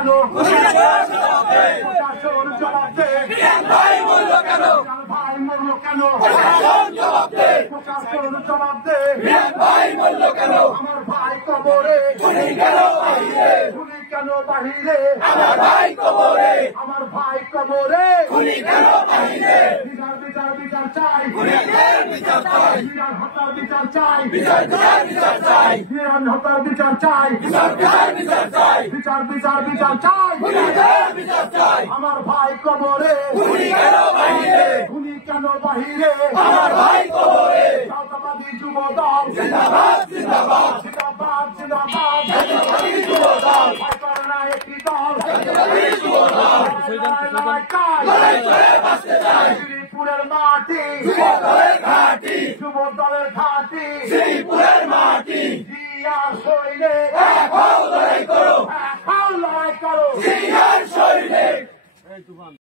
কেন প্রশাসন জবাব দে ভাই মরল কেন ভাই মরল কেন প্রশাসন জবাব দে ভাই মরল কেন আমার ভাই কবরে খুনি কেন বাহিরে আমার ভাই কবরে খুনি কেন বাহিরে বিচার বিচার চাই বিচার হত্যার বিচার চাই বিচার চাই আমার ভাই কবরে খুনি কেন বাহিরে আমার ভাই কবরে জাতীয়তাবাদী যুব দল জিন্দাবাদ জিন্দাবাদ জিন্দাবাদ জিন্দাবাদ জাতীয়তাবাদী যুব দল ভাই করে না একটি দল জাতীয়তাবাদী যুব দল লড়াই করে বাঁচতে চাই শ্রীপুরের মাটি যুব দলের ঘাটি শ্রীপুরের মাটি জিয়ার শরীরে লড়াই করো জিয়ার শরীরে